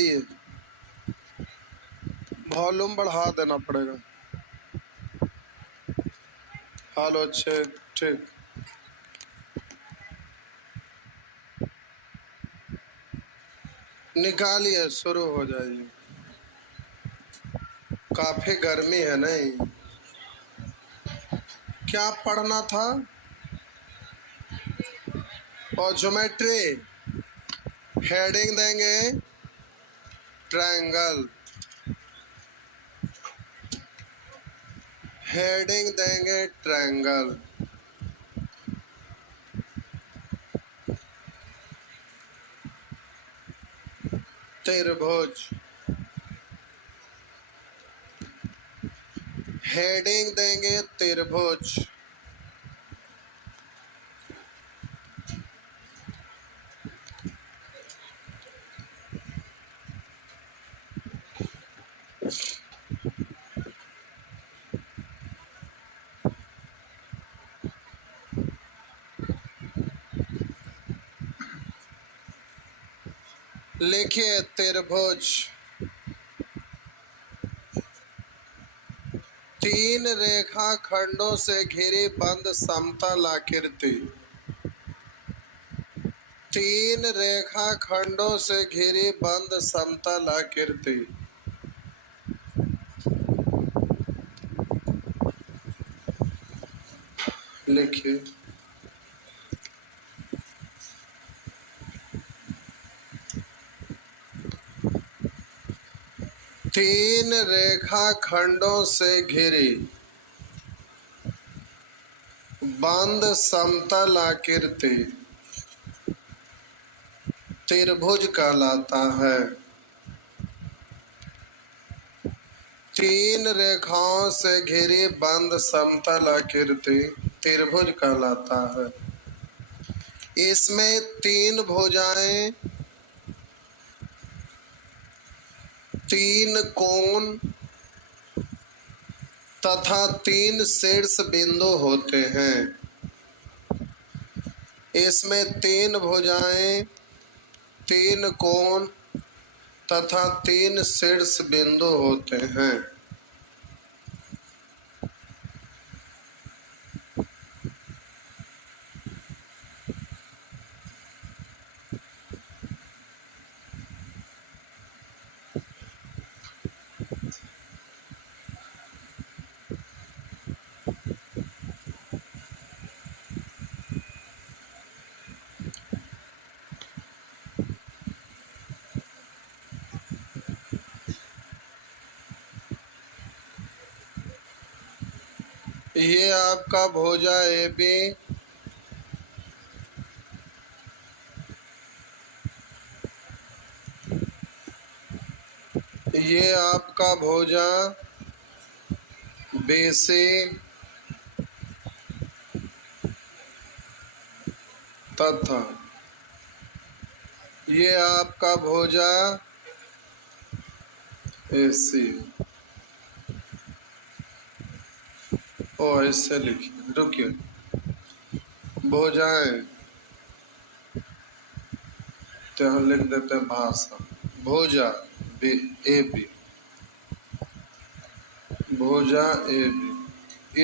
बढ़ाइए, वॉल्यूम बढ़ा देना पड़ेगा। हेलो, चेक ठीक। निकालिए, शुरू हो जाइए। काफी गर्मी है नहीं? क्या पढ़ना था? और ज्योमेट्री हेडिंग देंगे ट्रायंगल, हेडिंग देंगे ट्रायंगल। त्रिभुज, हेडिंग देंगे त्रिभुज। लिखिए त्रिभुज, तीन रेखा खंडों से घिरी बंद समतल आकृति। तीन रेखा खंडों से घिरी बंद समतल आकृति। लिखिए। तीन रेखा खंडों से घिरी बंद समतल आकृति त्रिभुज कहलाता है। तीन रेखाओं से घिरी बंद समतल आकृति त्रिभुज कहलाता है। इसमें तीन भुजाएं, तीन कोण तथा तीन शीर्ष बिंदु होते हैं। इसमें तीन भुजाएं, तीन कोण तथा तीन शीर्ष बिंदु होते हैं। ये आपका भुजा AB, ये आपका भुजा BC, तथा ये आपका भुजा AC। ओ ऐसे लिखिए, रुकिए। भुजाएं तो हम लिख देते हैं भाषा। भुजा AB, भुजा AB,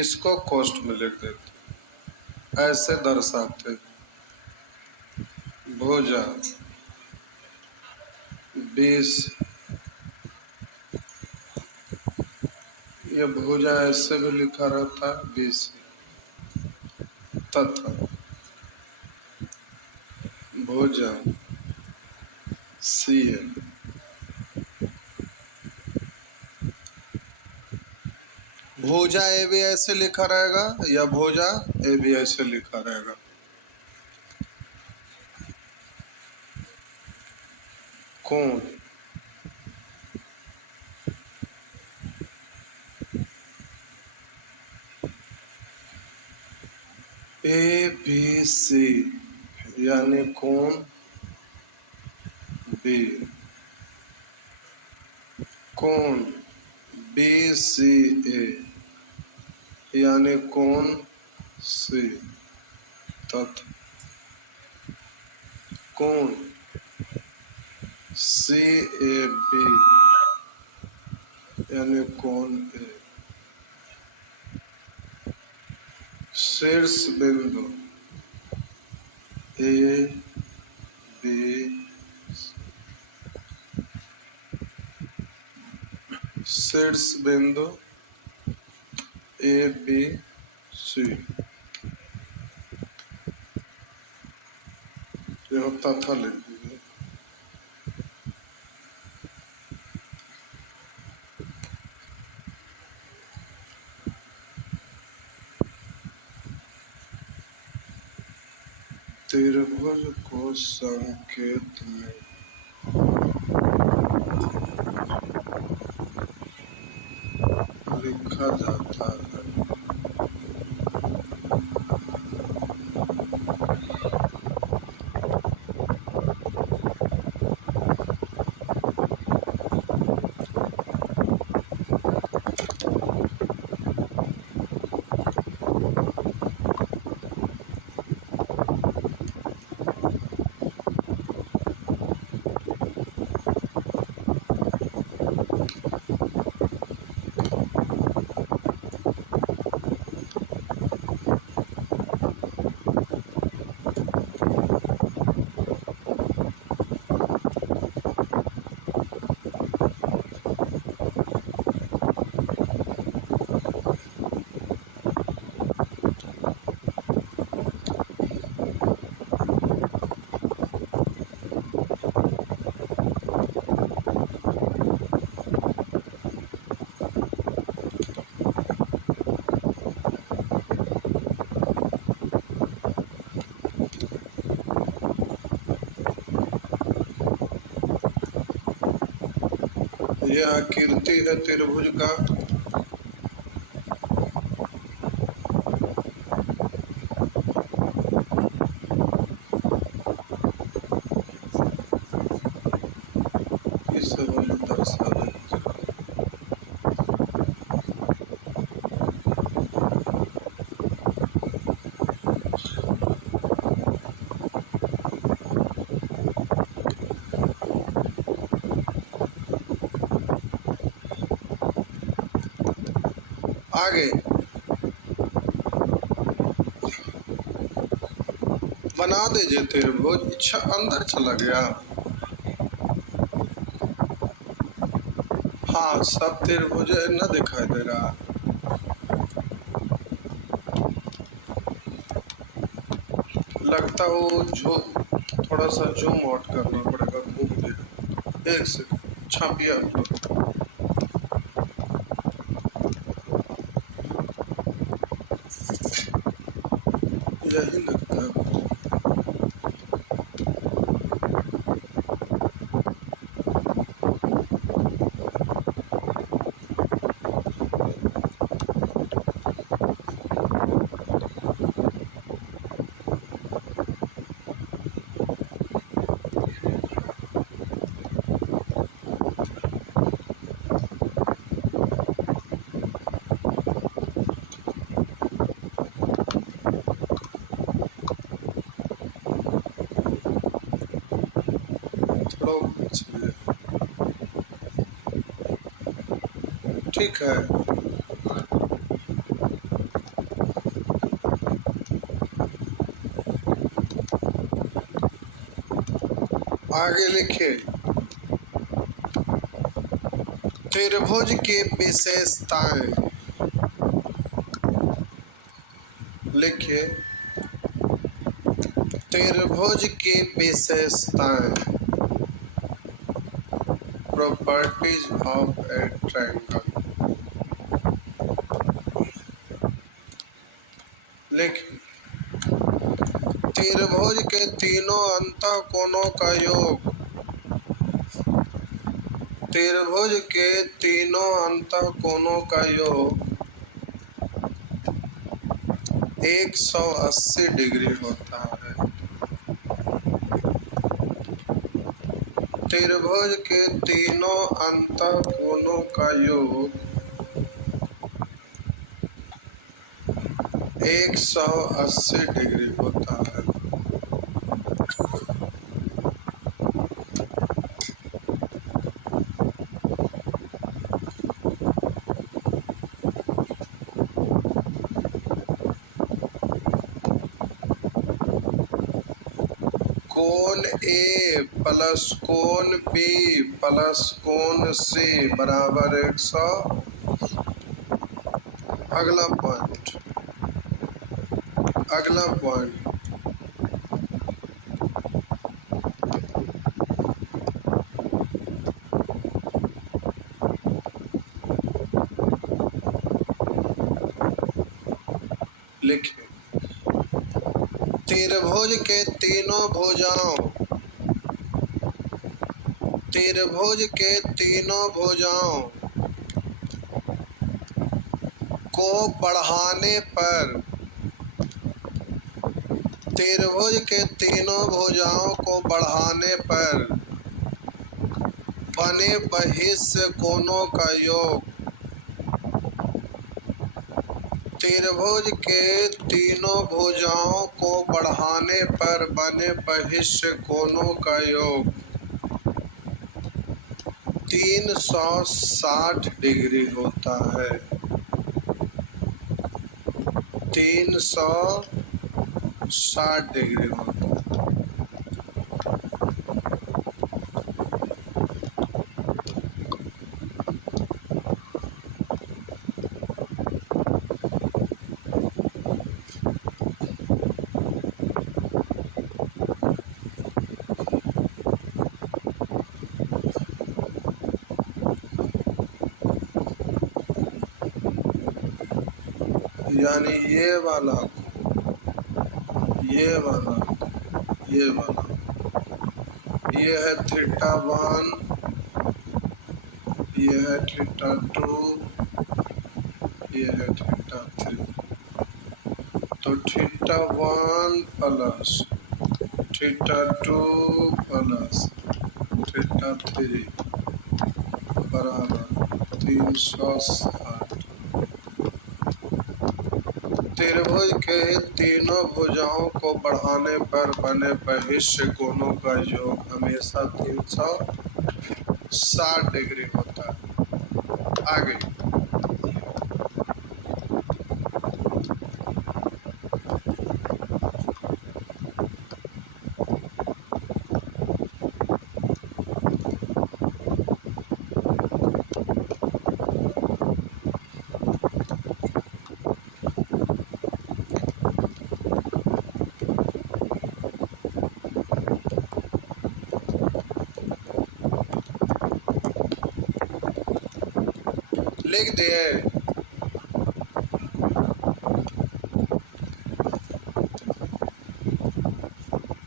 इसको कोष्ठ में लिख देते, ऐसे दर्शाते। भुजा 20, ये भुजा ऐसे भी लिखा रहता है 20, तथा भुजा CA। भुजा AB ऐसे लिखा रहेगा या भुजा AB ऐसे लिखा रहेगा? कोण ABC यानी कोण B, कोण BCA यानी कोण C, तथा कोण CAB यानी कोण ए। शीर्ष बिंदु AB, शीर्ष बिंदु ABC ये होता था, लिख दीजिए। त्रिभुज को संकेत में लिखा जाता है। यह आकृति है त्रिभुज का। इसे हम दर्शा देते हैं। आगे बना दीजिए त्रिभुज। अच्छा, अंदर चला गया। हाँ, सब त्रिभुज न दिखाई दे रहा। लगता वो जो थोड़ा सा जूम आउट करना पड़ेगा, घूम गया। एक सेकंड, छापिया तो यही लगता है। ठीक है। आगे लिखिए, त्रिभुज की विशेषताएं। लिखिए, त्रिभुज की विशेषताएं। Properties of A triangle. लिखिए, त्रिभुज के तीनों अंतःकोणों का योग। त्रिभुज के तीनों अंतःकोणों का योग 180 डिग्री होता है। त्रिभुज के तीनों अंतःकोणों का योग 180 डिग्री होता है। कोण ए प्लस कोण बी प्लस कोण सी बराबर 100। अगला पॉइंट लिखिए। त्रिभुज के तीनों भुजाओं को बढ़ाने पर बने बहिष्य कोणों का योग। त्रिभुज के तीनों भुजाओं को बढ़ाने पर बने बहिष्य कोणों का योग 360 डिग्री होता है। 360 डिग्री होता है। यानी ये वाला ये है θ1, ये है θ2, ये है θ3। तो θ1 प्लस θ2 प्लस θ3 बराबर 360। त्रिभुज के तीनों भुजाओं को बढ़ाने पर बने बहिष्य कोणों का योग हमेशा 360 डिग्री होता है। आगे लिख दिए।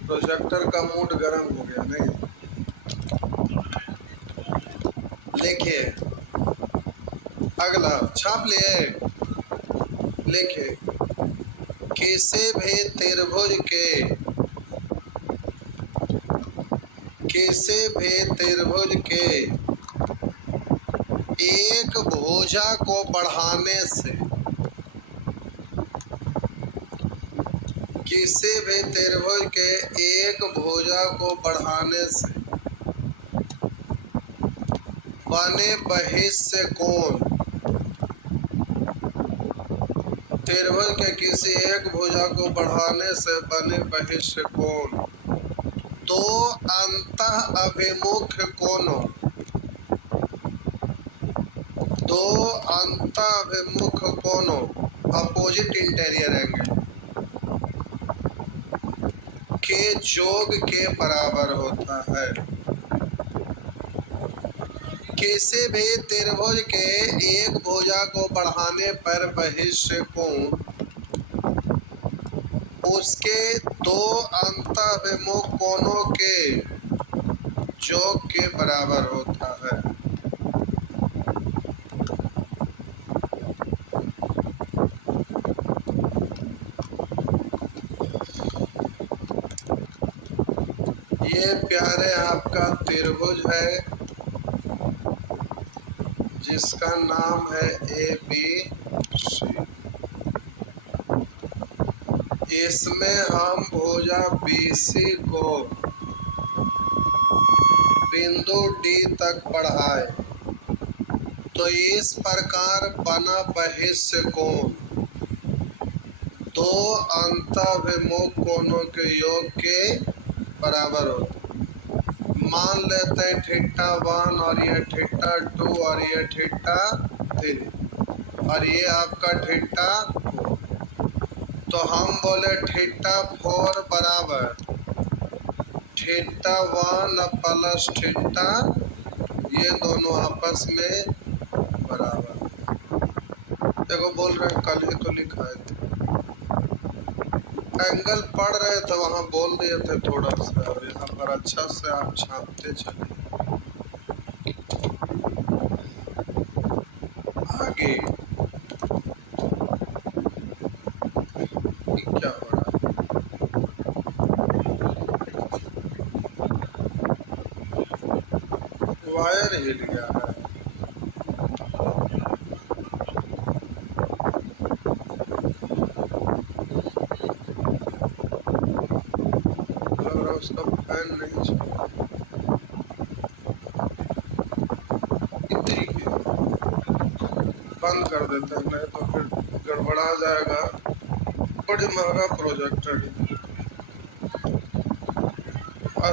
प्रोजेक्टर का मूड गर्म हो गया नहीं? लिखिए। अगला छाप लिए। लिखिए। किसी भी त्रिभुज के एक भुजा को बढ़ाने से किसी भी त्रिभुज के एक भुजा को बढ़ाने से बने बहिष्य कोण त्रिभुज के किसी एक भुजा को बढ़ाने से बने बहिष्य कोण दो अंतः अभिमुख कोणों अपोजिट इंटीरियर एंगल के योग के बराबर होता है। किसी भी त्रिभुज के एक भुजा को बढ़ाने पर बहिष्य कोण उसके दो अंतःभिमुख कोणों के योग के बराबर होता है। ये प्यारे आपका त्रिभुज है जिसका नाम है ABC। इसमें हम भुजा BC को बिंदु D तक बढ़ाए तो इस प्रकार बना बहिष्य कोण दो अंतःभिमुख कोणों के योग के बराबर होते। मान लेते हैं थीटा 1 और ये थीटा 2 और ये थीटा 3 और ये आपका थीटा 4। तो हम बोले थीटा 4 बराबर थीटा 1 प्लस थीटा, ये दोनों आपस में बराबर। देखो बोल रहे हैं कल ही तो लिखा है, एंगल पढ़ रहे थे वहाँ बोल दिए थे थोड़ा सा, अब यहाँ पर अच्छा से आप छापते चलिए। आगे क्या हो रहा है? वायर हिल गया है। लग रहा है उसका फैन नहीं चल रहा। इतनी बंद कर देते हैं, नहीं तो फिर गड़बड़ा जाएगा। बड़ी महंगा प्रोजेक्टर है,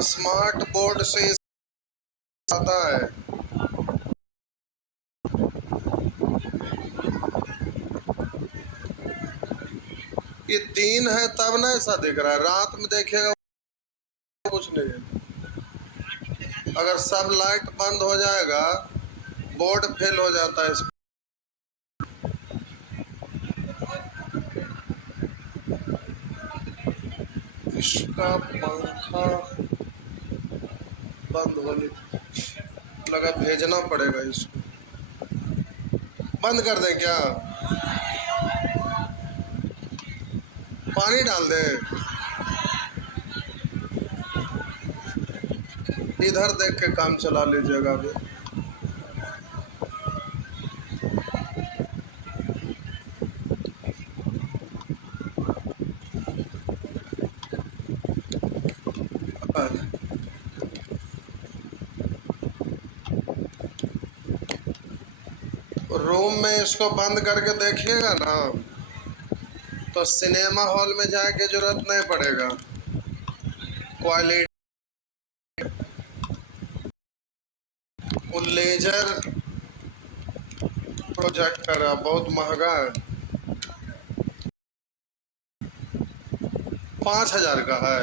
स्मार्ट बोर्ड से आता है। ये दिन है तब ना ऐसा दिख रहा है, रात में देखिएगा कुछ नहीं है। अगर सब लाइट बंद हो जाएगा बोर्ड फेल हो जाता है। इसका पंखा बंद होने लगा, भेजना पड़ेगा इसको। बंद कर दें क्या? पानी डाल दें? इधर देख के काम चला लीजिएगा अभी। रूम में इसको बंद करके देखिएगा ना तो सिनेमा हॉल में जाने की जरूरत नहीं पड़ेगा। क्वालिटी लेजर प्रोजेक्टर है, बहुत महंगा है, 5,000 का है,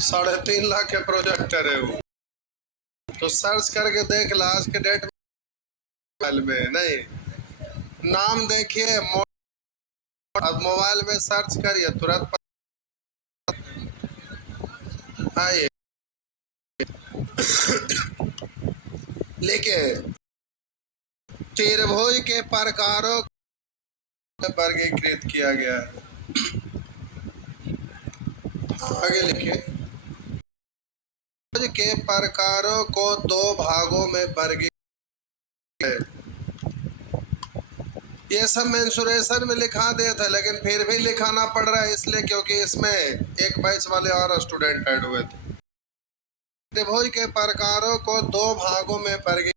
3.5 लाख के प्रोजेक्टर है वो। तो सर्च करके देख ला आज के डेट में। नहीं, नाम देखिए, मोबाइल में सर्च करिए तुरंत आइए। लेकिन त्रिभुज के प्रकारों में वर्गीकृत किया गया है। आगे लिखिए, त्रिभुज के प्रकारों को 2 भागों में वर्गीकृत है। ये सब मेंसुरेशन में लिखा दिया था लेकिन फिर भी लिखाना पड़ रहा है, इसलिए क्योंकि इसमें एक बैच वाले और स्टूडेंट ऐड हुए थे। त्रिभुज के प्रकारों को 2 भागों में वर्गीकृत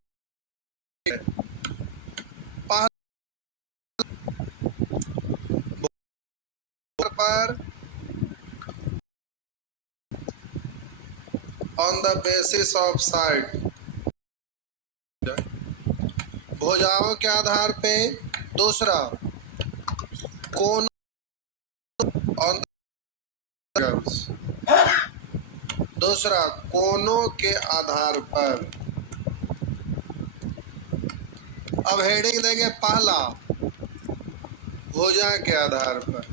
पर on the basis of side, भुजाओं के आधार पे। दूसरा कोन ऑन दूसरा कोनों के आधार पर। अब हेडिंग देंगे पहला भुजा के आधार पर,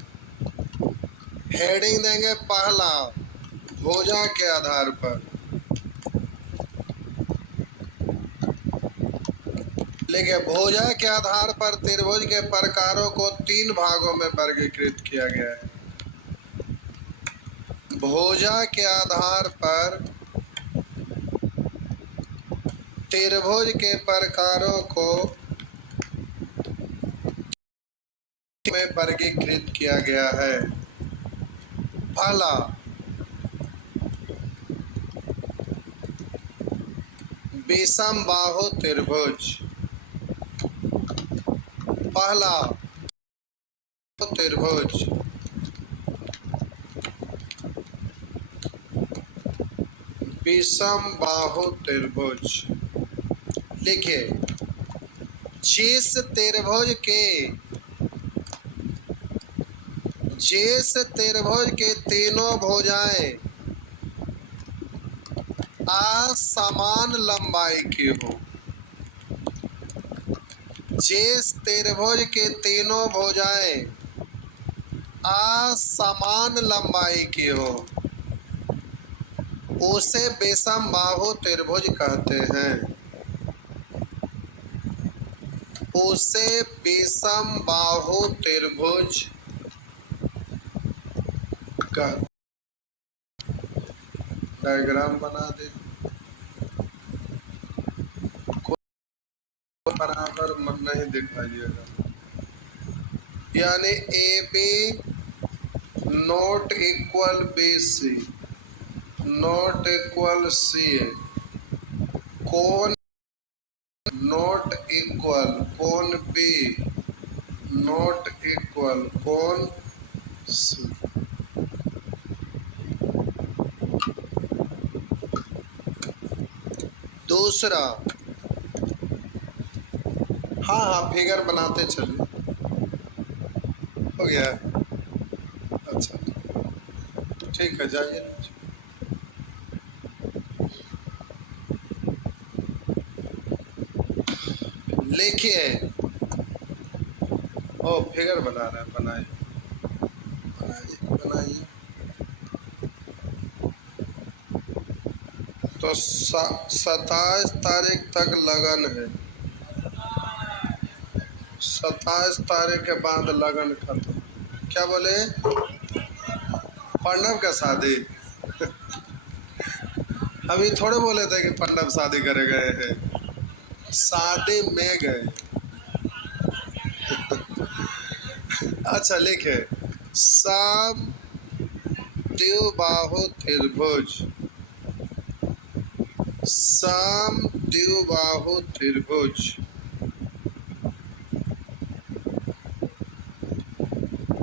हेडिंग देंगे पहला भुजा के आधार पर। लेकिन भुजा के आधार पर त्रिभुज के प्रकारों को 3 भागों में वर्गीकृत किया गया है। भुजा के आधार पर त्रिभुज के प्रकारों को में वर्गीकृत किया गया है। पहला विषम बाहु त्रिभुज, पहला त्रिभुज। विषम बाहु त्रिभुज। लिखिए, जिस त्रिभुज के तीनों भुजाएं असमान लंबाई की हो, जिस त्रिभुज के तीनों भुजाएं असमान लंबाई की हो, उसे विषम बाहु त्रिभुज कहते हैं। उसे विषम बाहु त्रिभुज का डायग्राम बना दे। बराबर मन नहीं दिखाइएगा, यानी A B not equal B C not equal C, कोण नॉट इक्वल कोण बी नॉट इक्वल कोण सी। दूसरा, हाँ फिगर बनाते चलिए। हो गया? अच्छा ठीक है, जाइए। लिखिए, ओ फिगर बना रहे हैं, बनाइए बनाइए बनाइए। तो 27 तारीख तक लगन है, 27 तारीख के बाद लगन खत्म। क्या बोले? पंडव का शादी? अभी थोड़े बोले थे कि पंडव शादी करे गए हैं, शादी में गए। अच्छा लिखे, सम द्विबाहु त्रिभुज, सम द्विबाहु त्रिभुज,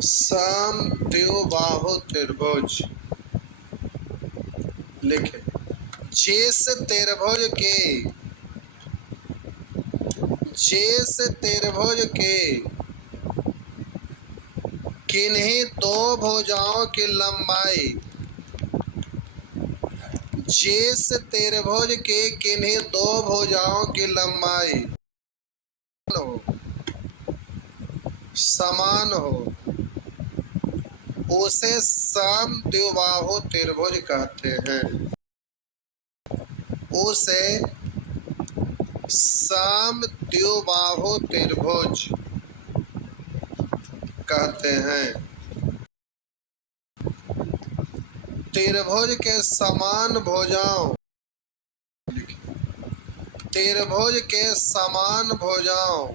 सम द्विबाहु त्रिभुज। लिखे, जिस त्रिभुज के किन्हीं दो भुजाओं की लंबाई, जिस त्रिभुज के किन्हीं दो भुजाओं की लंबाई समान हो, उसे सम द्विबाहु त्रिभुज कहते हैं। उसे सम द्विबाहु त्रिभुज कहते हैं। त्रिभुज के समान भुजाओं, त्रिभुज के समान भुजाओं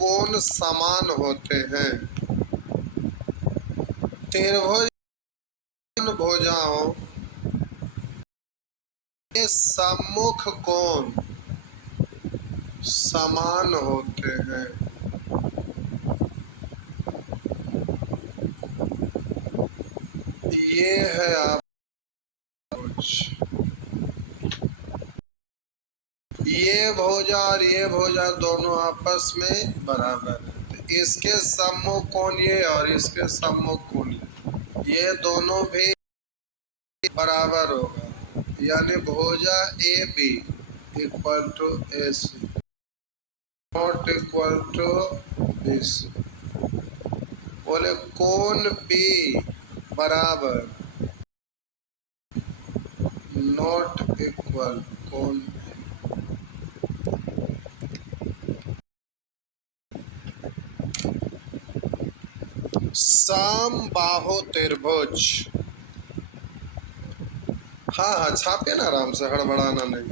कोण समान होते हैं। त्रिभुज भुजाओं के सम्मुख कोण समान होते हैं। ये है आप ये भुजा और ये भुजा दोनों आपस में बराबर है, तो इसके सम्मुख कोण ये और इसके सम्मुख कोण ये दोनों भी बराबर होगा, यानी भुजा A B equal to A C not equal to B C. बोले कोण बी बराबर नॉट इक्वल कोण सम बाहु त्रिभुज। हाँ छापे ना आराम से, हड़बड़ाना नहीं।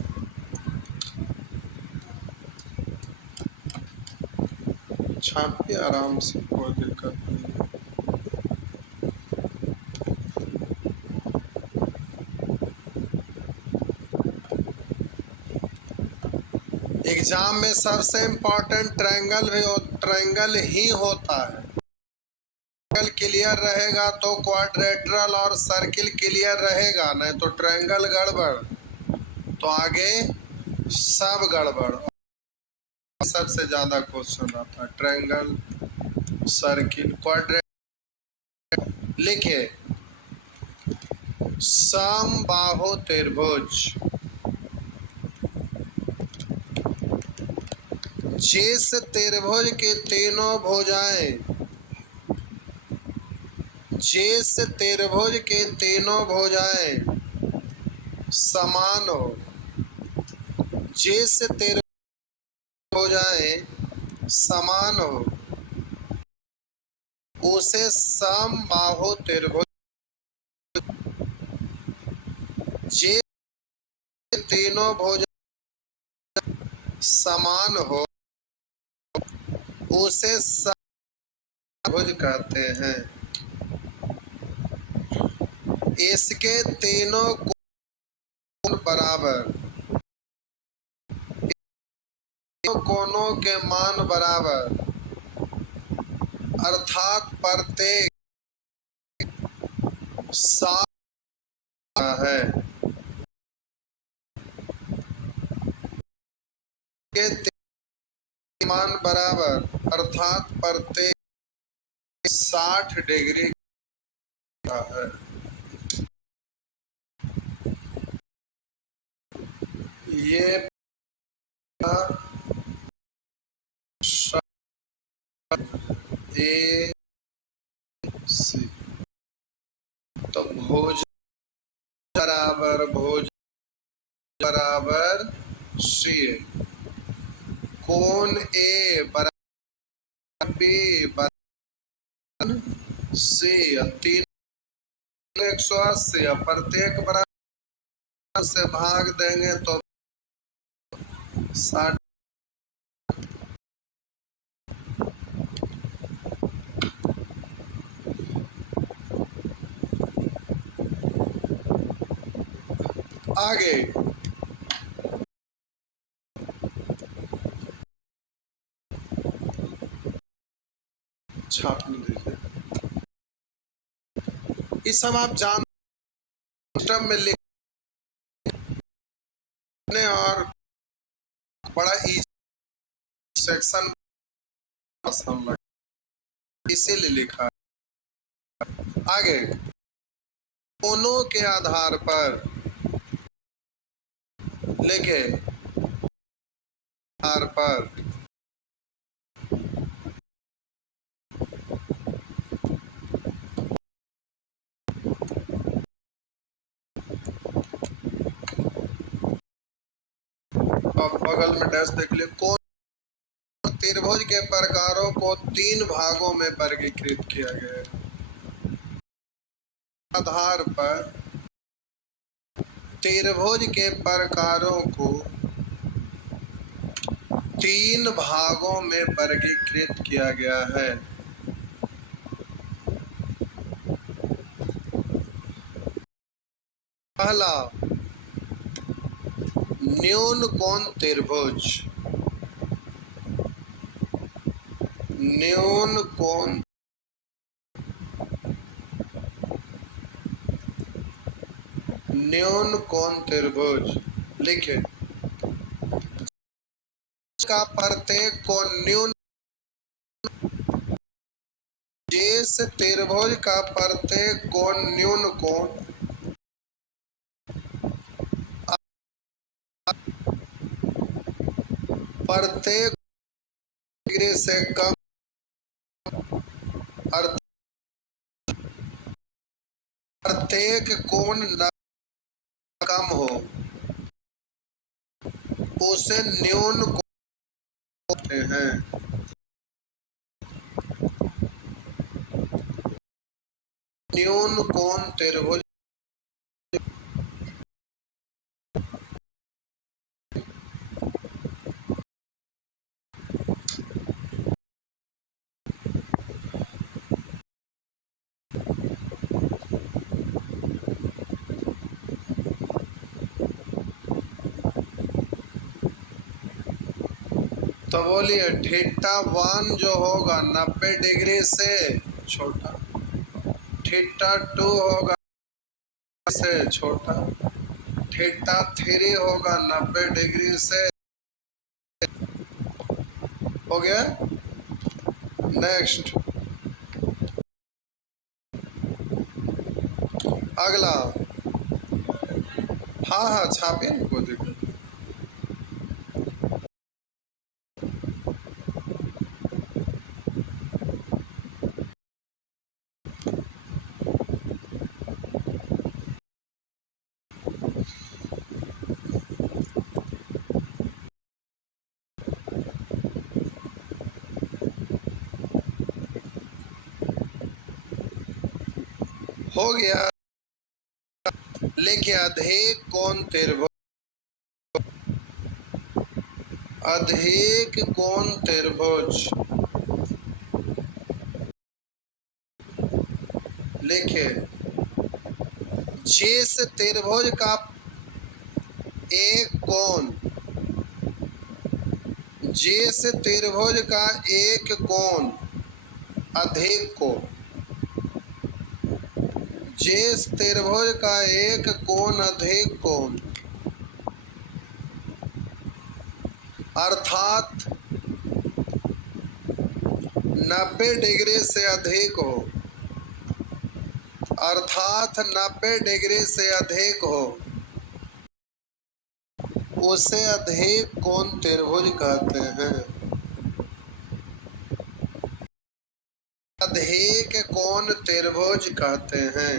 छापिए आराम से, कोई दिक्कत नहीं। एग्जाम में सबसे इम्पोर्टेंट ट्रायंगल ही होता है। क्लियर रहेगा तो क्वाड्रेट्रल और सर्किल क्लियर रहेगा, नहीं तो ट्रायंगल गड़बड़, तो आगे सब गड़बड़। सबसे ज्यादा क्वेश्चन आता है ट्रायंगल, सर्किल, क्वाड्रेट। लिखिए समबाहु त्रिभुज जिस त्रिभुज के तीनों भुजाएं, जिस त्रिभुज के तीनों भुजाएं समान हो, जिस त्रिभुज भुजाएं समान हो उसे समबाहु त्रिभुज। जिस तीनों भुजाएं समान हो उसे समभुज कहते हैं। इसके तीनों कोण बराबर, कोणों के मान बराबर, अर्थात प्रत्येक 60 है। के मान बराबर अर्थात प्रत्येक 60 डिग्री का है। ये ए सी, तो भुज बराबर भुज बराबर सी, कोण ए बराबर बी बराबर सी, 3 180, प्रत्येक बराबर से भाग देंगे तो 60। आगे छापने दीजिए। ये सब आप जान में लिखने और बड़ा इजी सेक्शन इसीलिए लिखा है। आगे कोणों के आधार पर लिखे, आधार पर अब बगल में डैश देख ले। कोण त्रिभुज के प्रकारों को 3 भागों में वर्गीकृत किया गया है। आधार पर त्रिभुज के प्रकारों को 3 भागों में वर्गीकृत किया गया है। पहला न्यून कोण त्रिभुज, न्यून कोण त्रिभुज लिखे का प्रत्येक कोण न्यून, जिस त्रिभुज का प्रत्येक कोण न्यून कोण प्रत्येक डिग्री से कम प्रत्येक कोण न कम हो उसे न्यून कोण कहते हैं। न्यून कोण त्रिभुज तो बोलिए थीटा 1 जो होगा 90 डिग्री से छोटा। थीटा 2 होगा से छोटा, थीटा 3 होगा 90 डिग्री से। हो गया। नेक्स्ट अगला। हाँ हाँ छापिए ना, कोई दिक्कत। हो गया। लेके अधिक कोण त्रिभुज, अधिक कोण त्रिभुज लिखे, जिस त्रिभुज का एक कोण, जिस त्रिभुज का एक कोण अधिक कोण, जिस त्रिभुज का एक कोण अधिक कोण अर्थात 90 डिग्री से अधिक हो, अर्थात 90 डिग्री से अधिक हो, उसे अधिक कोण त्रिभुज कहते हैं। अधिक कोण त्रिभुज कहते हैं।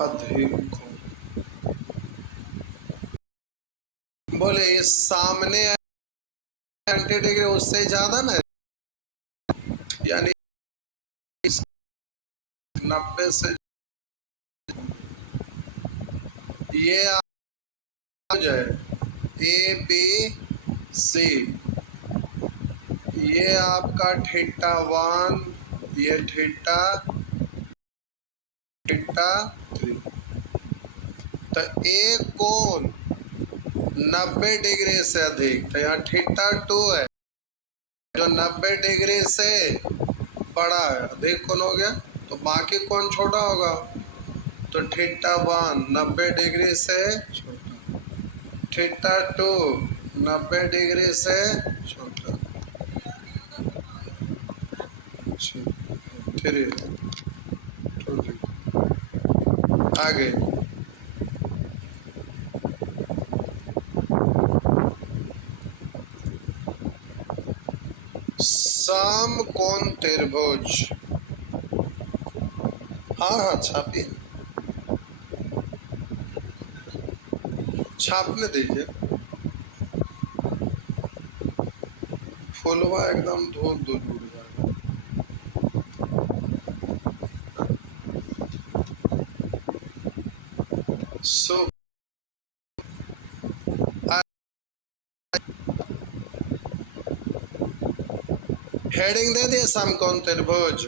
अधिक कोण बोले इस सामने 90 डिग्री उससे ज्यादा ना, यानी 90 से ये आ जाए ए बी सी, ये आपका थीटा 1, ये थीटा 3। तो एक कोण 90 डिग्री से अधिक, तो यहाँ थीटा 2 है जो 90 डिग्री से बड़ा है, अधिक कोण हो गया। तो बाकी कोण छोटा होगा, तो थीटा 1 90 डिग्री से छोटा, थीटा 2 90 डिग्री से छोटा, 3 आगे। समकोण त्रिभुज, हाँ हाँ छापिए, छापने दीजिए। फुलवा एकदम दूर दूर दूर जाएगा। सो हेडिंग दे दिए समकोण त्रिभुज।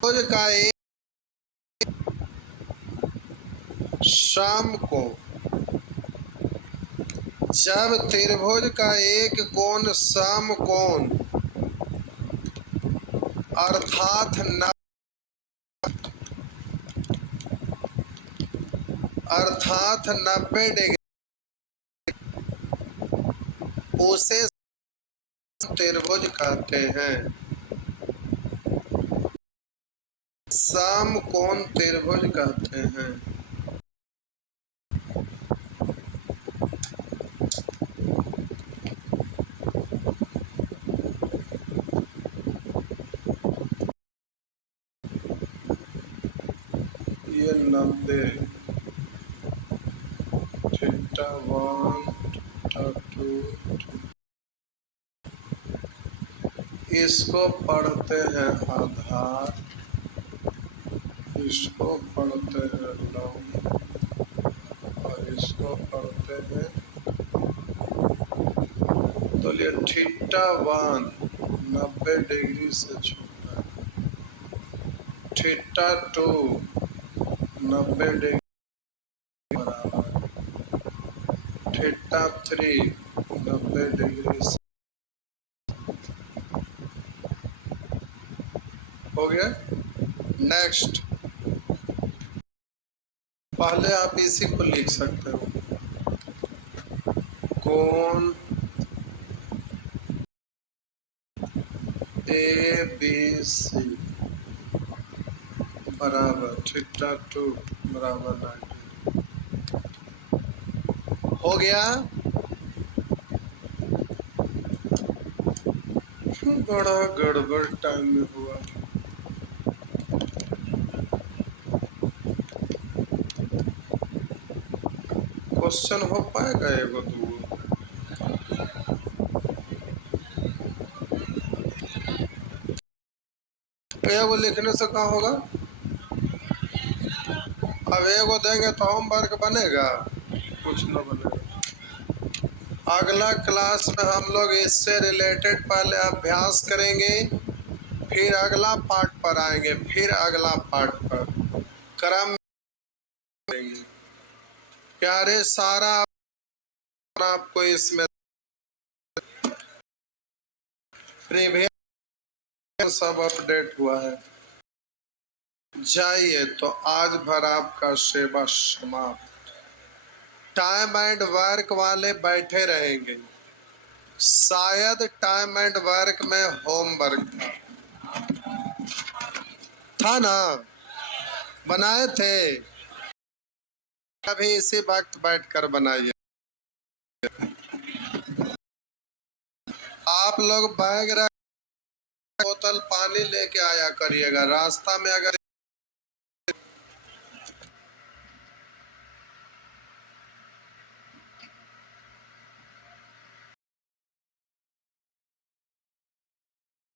त्रिभुज का एक समकोण, जब त्रिभुज का एक कोण समकोण अर्थात अर्थात 90 डिग्री, उसे त्रिभुज कहते हैं। समकोण त्रिभुज कहते हैं। ये 90, थीटा 1 थीटा 2, इसको पढ़ते हैं आधार, इसको पढ़ते हैं लंब, और इसको पढ़ते हैं। तो ये थीटा 1 90 डिग्री से छोटा, थीटा 2 90 डिग्री बराबर, थीटा 3 90 डिग्री से। हो गया। नेक्स्ट, पहले आप इसी को लिख सकते हो, कोण ए बी सी बराबर थीटा 2 बराबर 90। हो गया। बड़ा गड़बड़ टाइम में हुआ। क्वेश्चन हो पाएगा एगो दूगो? एगो लिखने से क्या होगा? अब एगो देंगे तो होमवर्क बनेगा? कुछ न बनेगा। अगला क्लास में हम लोग इससे रिलेटेड पहले अभ्यास करेंगे, फिर अगला पार्ट पर आएंगे, फिर अगला पार्ट पर क्रम देंगे। प्यारे सारा आपको इसमें प्रीवियस सब अपडेट हुआ है। जाइए तो आज भर आपका सेवा समाप्त। टाइम एंड वर्क वाले बैठे रहेंगे, शायद टाइम एंड वर्क में होमवर्क था ना, बनाए थे, अभी इसी वक्त बैठकर बनाइए। आप लोग बैग रख, बोतल पानी लेके आया करिएगा, रास्ता में अगर